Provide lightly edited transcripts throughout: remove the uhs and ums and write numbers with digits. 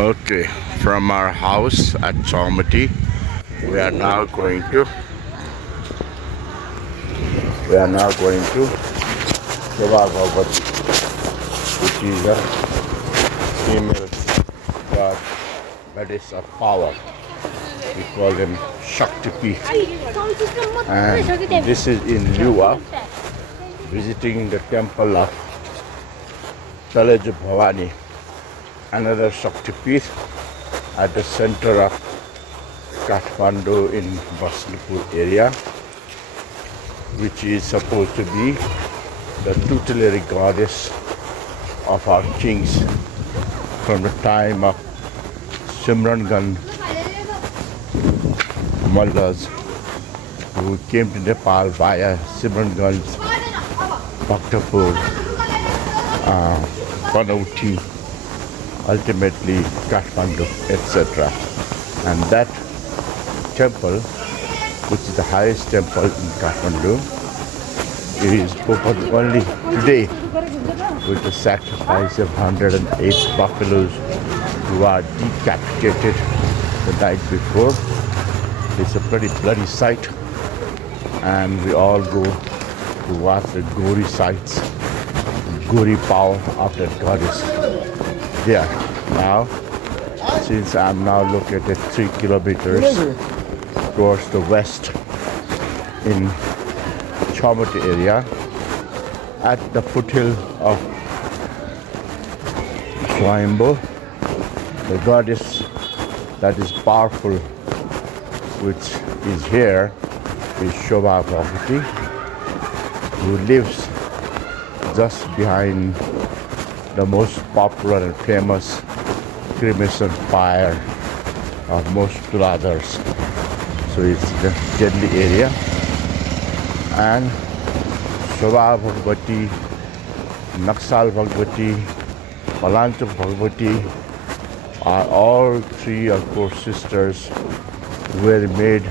Okay, from our house at Chalmati, we are now going to shobhabhagabati, which is a female god, goddess of power. We call them Shakti Peeth. And this is in lieu of visiting the temple of Bhavani, another Shakti Peeth at the center of Kathmandu in Basnipur area, which is supposed to be the tutelary goddess of our kings from the time of Simrangan Mallas, who came to Nepal via Simrangan's Bhaktapur, Panauti, ultimately Kathmandu, etc. And that temple, which is the highest temple in Kathmandu, is open only today with the sacrifice of 108 buffaloes who are decapitated the night before. It's a pretty bloody sight, and we all go to watch the gory sights, gory power of that goddess. There. Now, since I'm now located 3 kilometers towards the west in Chalmati area, at the foothill of Swayambhu, the goddess that is powerful, which is here, is Shobhabhagabati, who lives just behind the most popular and famous cremation fire of most brothers. So it's the deadly area. And Shobhabhagabati, Naksal Bhagavati, Palancha Bhagavati are all 3 or 4 sisters were made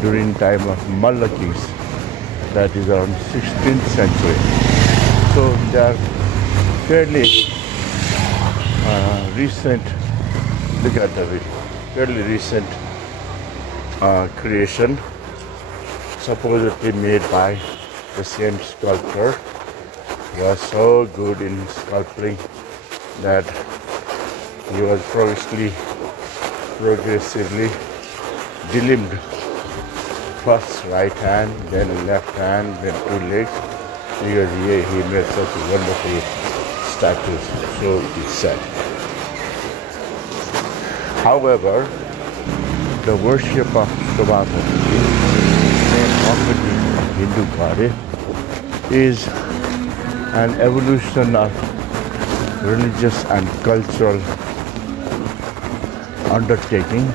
during time of Malla kings, that is around 16th century. So they are fairly recent, look at the video, fairly recent creation, supposedly made by the same sculptor. He was so good in sculpting that he was progressively delimbed. First right hand, then left hand, then 2 legs, because he made such wonderful statues, so it is said. However, the worship of Shobhabhagabati, same Hindu goddess, is an evolution of religious and cultural undertaking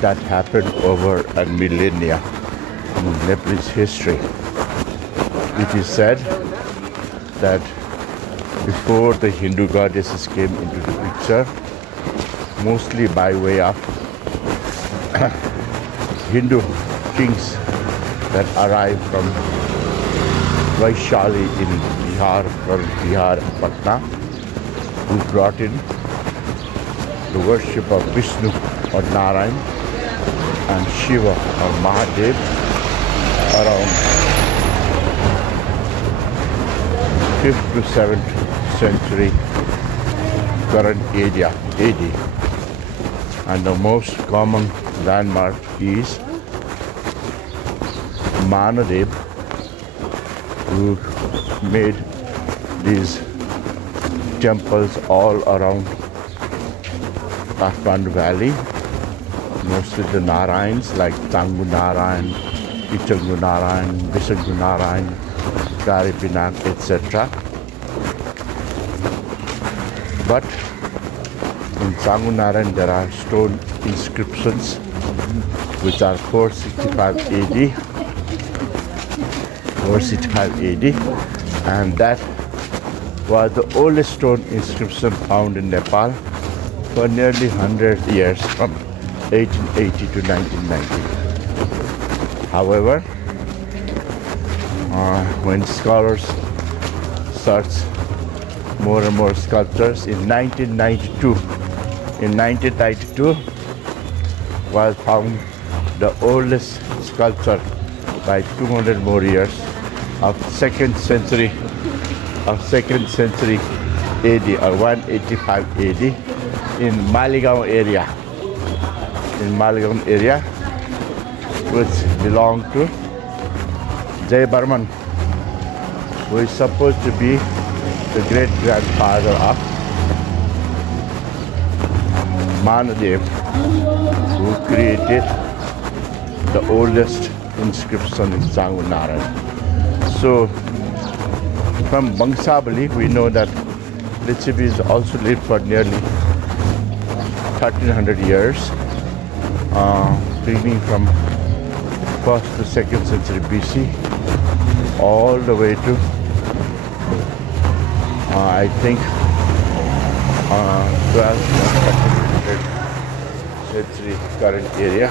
that happened over a millennia in Nepalese history. It is said that before the Hindu goddesses came into the picture, mostly by way of Hindu kings that arrived from Vaishali in Bihar, from Bihar and Patna, who brought in the worship of Vishnu or Narayan and Shiva or Mahadev around 5th to 7th century current area AD. And the most common landmark is Mahadev, who made these temples all around Kathmandu Valley, mostly the Narayans like Tangu Narayan, Ichangu Narayan, Visangu Narayan, Garipinak, etc. But in Tangu Narayan there are stone inscriptions which are 465 AD, and that was the oldest stone inscription found in Nepal for nearly 100 years, from 1880 to 1990. However, when scholars search more and more sculptures, in 1992 In 1992 was found the oldest sculpture by 200 more years of second century AD or 185 AD in Maligaon area, which belonged to Jay Burman, who is supposed to be the great grandfather of Manadev, who created the oldest inscription in Sangunaran. So from Bangsabali we know that Lichibis also lived for nearly 1300 years, beginning from 1st to 2nd century BC all the way to I think 12th and 1300 century current area.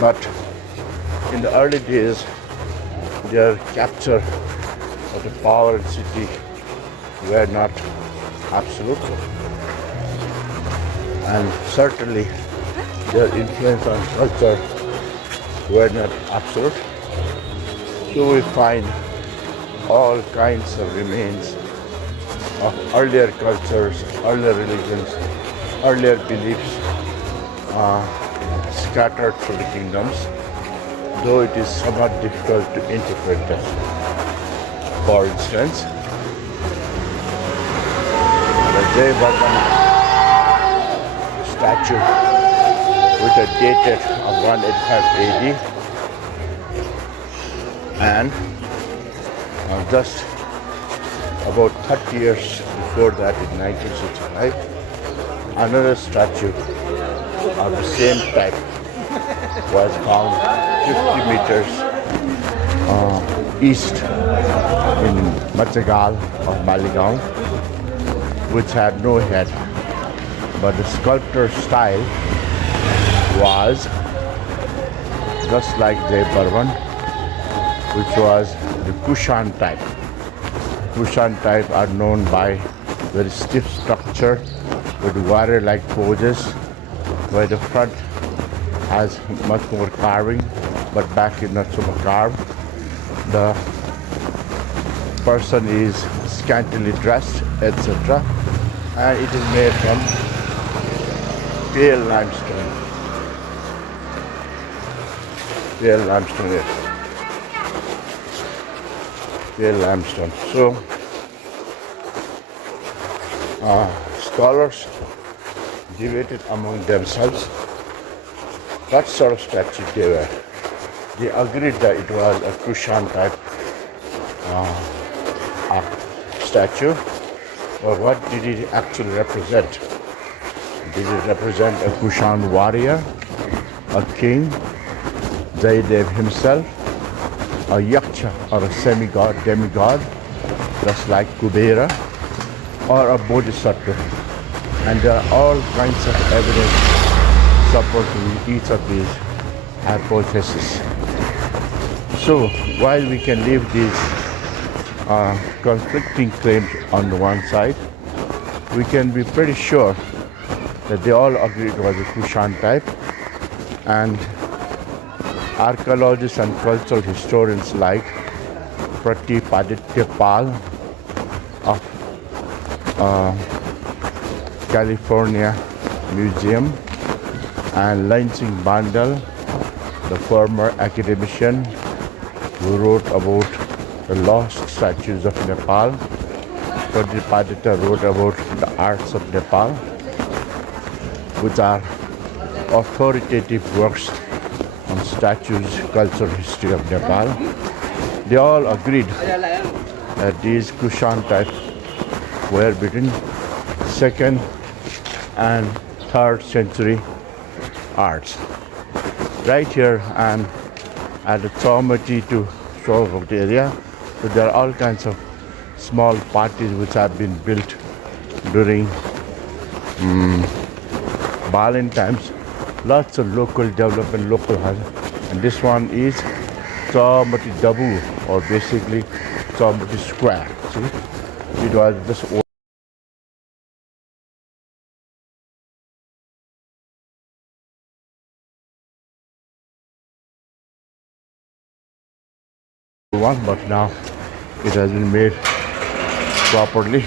But in the early days their capture of the power and city were not absolute, and certainly their influence on culture were not absolute. So we find all kinds of remains of earlier cultures, earlier religions, earlier beliefs scattered through the kingdoms, though it is somewhat difficult to interpret them. For instance, the Jay Burman statue, which is dated of 185 AD, and just about 30 years before that, in 1965, another statue of the same type was found 50 meters east in Machagal of Maligaon, which had no head, but the sculptor's style was just like Jay Burman, which was the Kushan type. Kushan type are known by very stiff structure with warrior-like poses, where the front has much more carving, but back is not so much carved. The person is scantily dressed, etc., and it is made from pale limestone. Pale limestone, yes. Pale limestone. So, scholars debated among themselves what sort of statue they were. They agreed that it was a Kushan type statue, but what did it actually represent? Did it represent a Kushan warrior, a king, Jaidev himself, a yaksha or a demigod, just like Kubera, or a bodhisattva? And there are all kinds of evidence supporting each of these hypotheses. So while we can leave these conflicting claims on the one side, we can be pretty sure that they all agree it was a Kushan type, and archaeologists and cultural historians like Pratipaditya Pal of California Museum and Lansing Bandal, the former academician who wrote about the lost statues of Nepal. Pratipaditya wrote about the arts of Nepal, which are authoritative works on statues, cultural history of Nepal. They all agreed that these Kushan types were between 2nd and 3rd century arts. Right here I'm at the Chaumati to Shobhabhagabati area, so there are all kinds of small parties which have been built during Balin times. Lots of local development, local housing, and this one is Chaumati Dabu, or basically Chaumati Square. See, it was just one, but now it has been made properly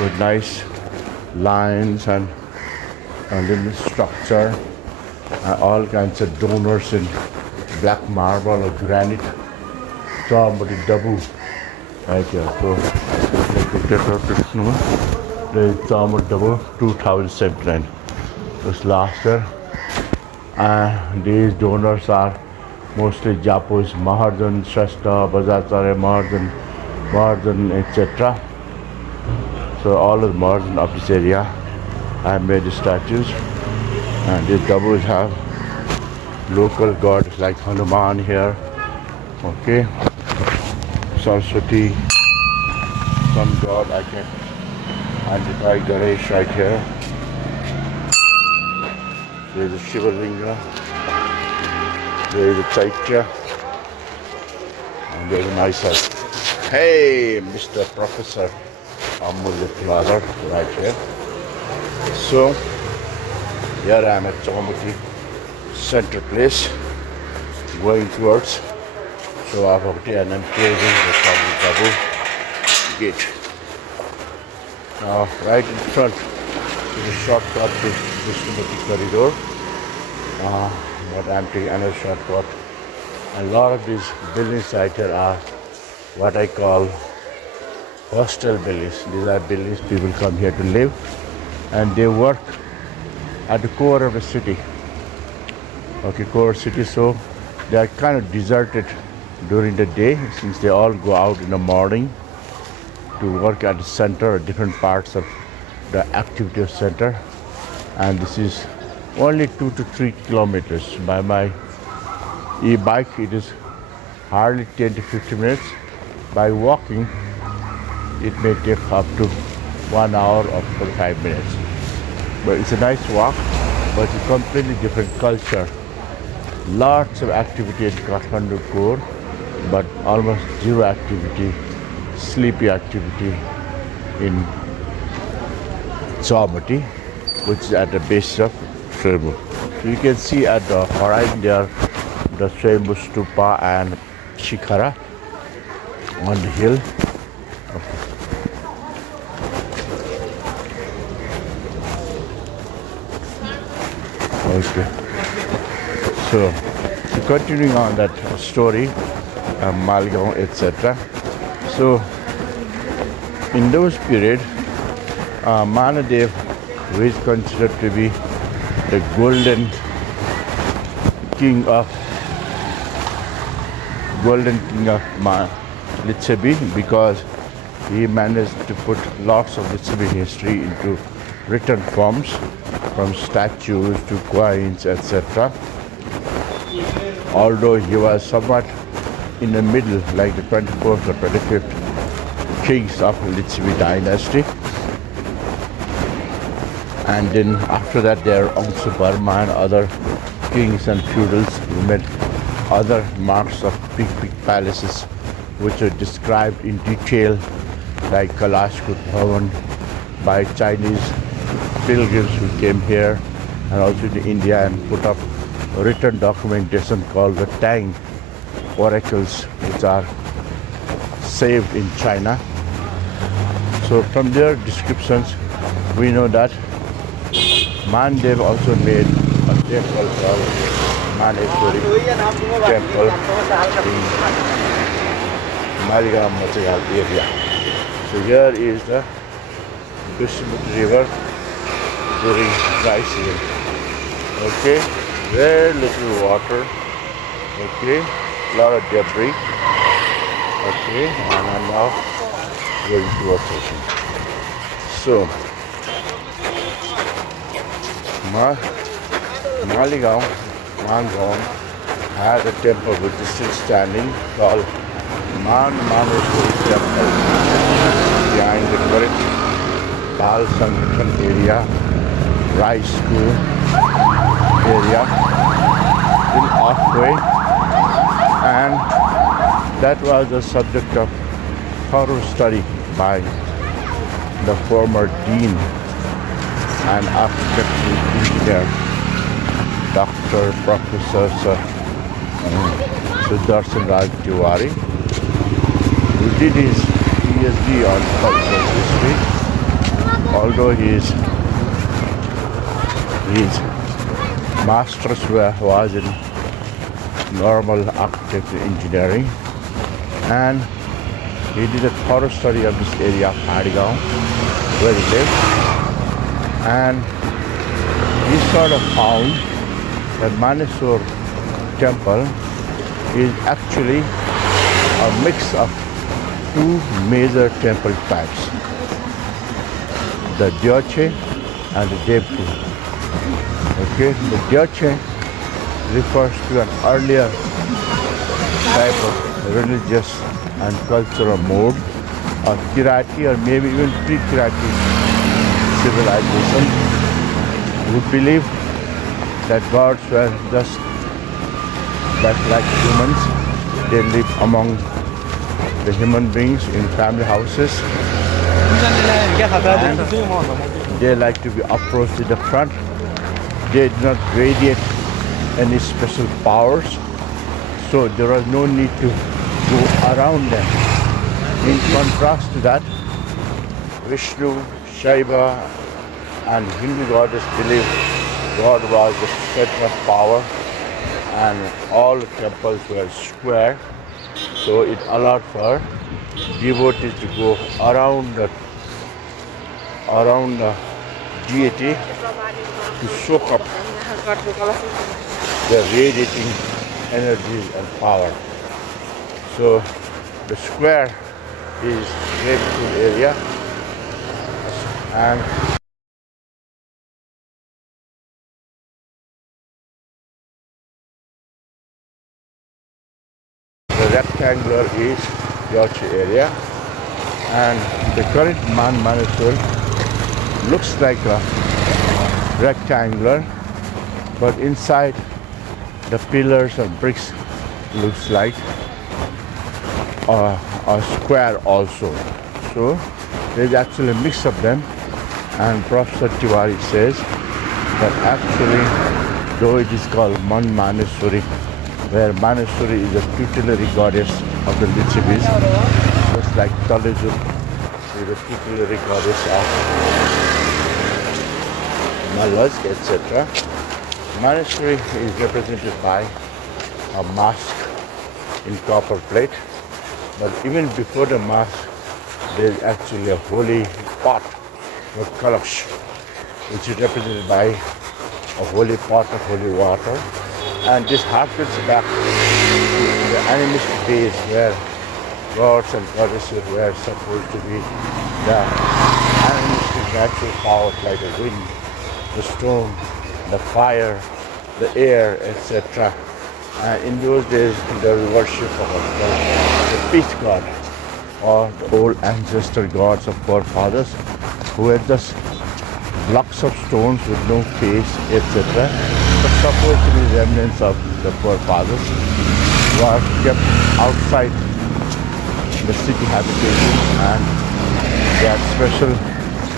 with nice lines and then structure and all kinds of donors in black marble or granite. Somebody double right here. So let me get out this number. There is somebody double 2079. This last year. And these donors are mostly Japanese Maharjan, Shasta, Bajacharya, Maharjan, etc. So all of the Maharjan of this area have made the statues, and these doubles have local gods like Hanuman here, okay, Saraswati, some god I can identify, Ganesh right here. There is a Shiva Linga, there is a Chaitya, and there is a nice house. Hey, Mr. Professor Amulya Plaza right here. So, here I am at Chomati Center Place, going towards Shobhabhagabati, and I'm closing the Shobhabhagabati gate. Now, right in front is a shortcut to Vishnupati corridor, but I'm taking another shortcut. A lot of these buildings right here are what I call hostel buildings. These are buildings people come here to live, and they work at the core of the city. Okay, core city, so they are kind of deserted during the day, since they all go out in the morning to work at the center or different parts of the activity center. And this is only 2 to 3 kilometers. By my e-bike it is hardly 10 to 15 minutes. By walking it may take up to 1 hour or 45 minutes. But it's a nice walk, but it's a completely different culture. Lots of activity in Kathmandu core, but almost zero activity, sleepy activity in Chomati, which is at the base of Swayambhu. So you can see at the horizon there the Swayambhu Stupa and Shikhara on the hill. Okay. So, continuing on that story, Malgaon, etc. So, in those periods, Manadev, who is considered to be the golden king of Litsabi, because he managed to put lots of Litsabi history into written forms, from statues to coins, etc. Although he was somewhat in the middle, like the 24th or 25th kings of Litsabi dynasty. And then after that there are Angsu Burma and other kings and feudals who made other marks of big palaces, which are described in detail, like Kalashkut Bhavan by Chinese pilgrims who came here and also to India and put up written documentation called the Tang oracles, which are saved in China. So from their descriptions we know that Mandev also made a temple called Maneshwari temple in Maligaon Machagal area. So here is the Vishnupati river during dry season. Okay, very little water. Okay, a lot of debris. Okay, and I'm now going towards ocean. So, Maligaon had a temple which is still standing called Maneshwari temple behind the current Bal Sankirtan area, Rice School area, in halfway, and that was the subject of thorough study by the former dean and architectural engineer, Dr. Professor Sir Sudarshan Raj Tiwari, who did his PhD on cultural history, although his master's was in normal architecture engineering, and he did a thorough study of this area of Padigaon, where he lived, and he sort of found that Manesur temple is actually a mix of two major temple types, the Dyoche and the Devtu. Okay, the Dyoche refers to an earlier type of religious and cultural mode of Kirati or maybe even pre-Kirati civilization, who believed that gods were just like humans. They live among the human beings in family houses, and they like to be approached at the front. They do not radiate any special powers, so there was no need to go around them. In contrast to that, Vishnu, Shiva, and Hindu goddess believed God was the center of power, and all the temples were square, so it allowed for devotees to go around the deity to soak up the radiating energies and power. So the square is very good area, and the rectangular is Yochi area, and the current Manesur looks like a rectangular, but inside the pillars and bricks looks like a square also. So there's actually a mix of them, and Professor Tiwari says that actually, though it is called Man Manesuri, where Manesuri is a tutelary goddess of the Lichavis, just like Taliju is a tutelary goddess of Mallas, etc. Manesuri is represented by a mask in copper plate, but even before the mask, there is actually a holy pot or kalash, which is represented by a holy pot of holy water. And this harkens back to the animistic days where gods and goddesses were supposed to be the animistic natural powers like the wind, the stone, the fire, the air, etc. In those days, there was worship of the peace god, or the old ancestor gods of forefathers, who had just blocks of stones with no face, etc. But supposed to be remnants of the forefathers, were kept outside the city habitation, and they had special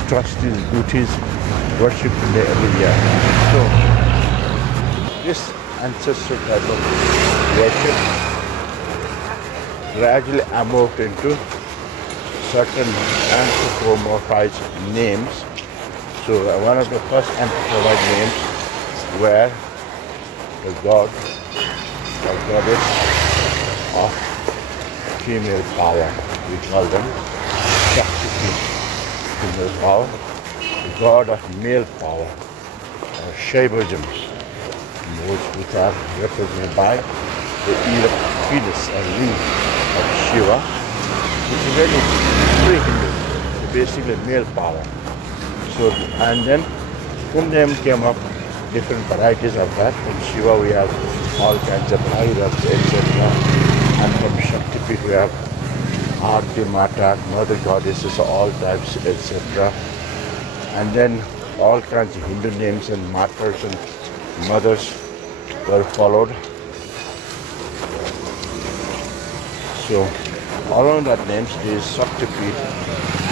trustees, duties, worshipped in the every year. So this ancestral type of worship gradually evolved into certain anthropomorphized names. So one of the first anthropomorphized names were the god or goddess of female power. We call them Shakti, female power. The god of male power, or Shaivism, which are represented by the ear of Venus or ring of Shiva, which is really pre-Hindu, so basically male power. So, and then from them came up different varieties of that. In Shiva we have all kinds of Bhairavas, etc. And from Shakti we have Aarti Mata, mother goddesses of all types, etc. And then all kinds of Hindu names and matas and mothers were followed. So along that names there is Shakti-Pit,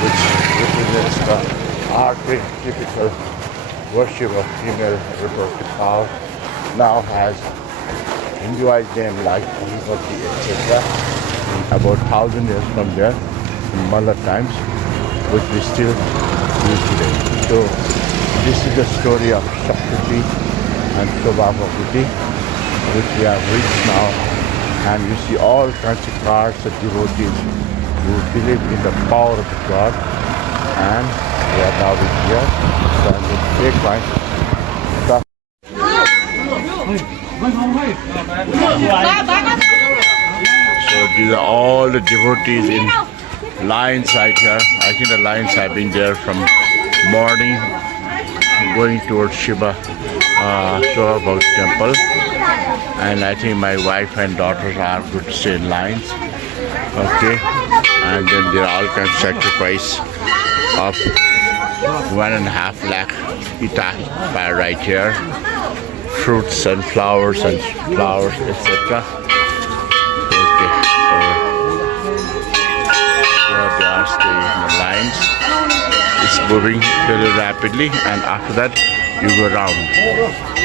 which represents the archetypical worship of female reproductive power, now has Enjoy them like Bhagabati, etc. About 1,000 years from there, in Malla times, which we still use today. So this is the story of Shakti and Shobhabhagabati, which we have reached now. And you see all kinds of cards of devotees who believe in the power of God. And we are now here. So I'm going to take my stuff. So these are all the devotees in lines right here. I think the lines have been there from morning going towards Shobhabhagabati temple. And I think my wife and daughters are going to stay in lines. Okay. And then there are all kinds of sacrifice of 1.5 lakh itahi right here. Fruits and flowers, etc. Okay, so here they are staying in the lines. It's moving very rapidly, and after that you go round.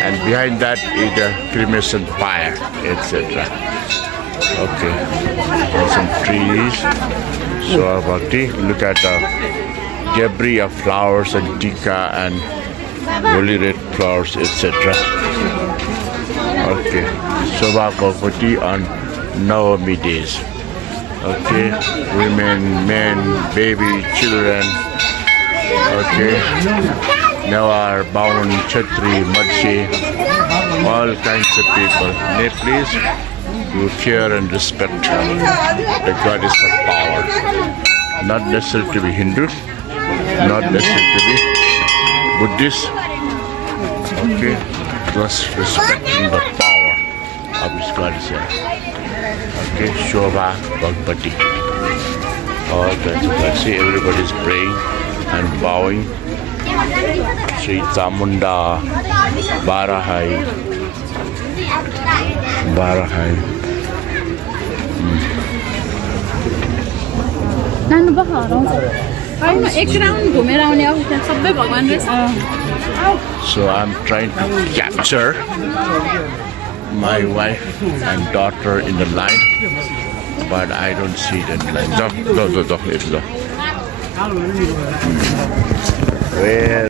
And behind that is the cremation pyre, etc. Okay, there's some trees. So Bhakti, look at the debris of flowers and tika and holy red flowers, etc. Okay, Shobhabhagabati on Navami days. Okay, women, men, baby, children. Okay, Nawar, Bawan, Chatri, Madshi, all kinds of people. May please you fear and respect the goddess of power. Not necessary to be Hindu, not necessary to be Buddhist. Okay, just respecting the power of this goddess here. Okay, Shobhabhagabati. All kinds of things. See, everybody's praying and bowing. Sri Chamunda, Barahai. नानु बहारौँ हैन एक round घुमेर आउने अब त्यहाँ सबै भगवान रहेछ So I'm trying to capture my wife and daughter in the line, but I don't see them in the line. Where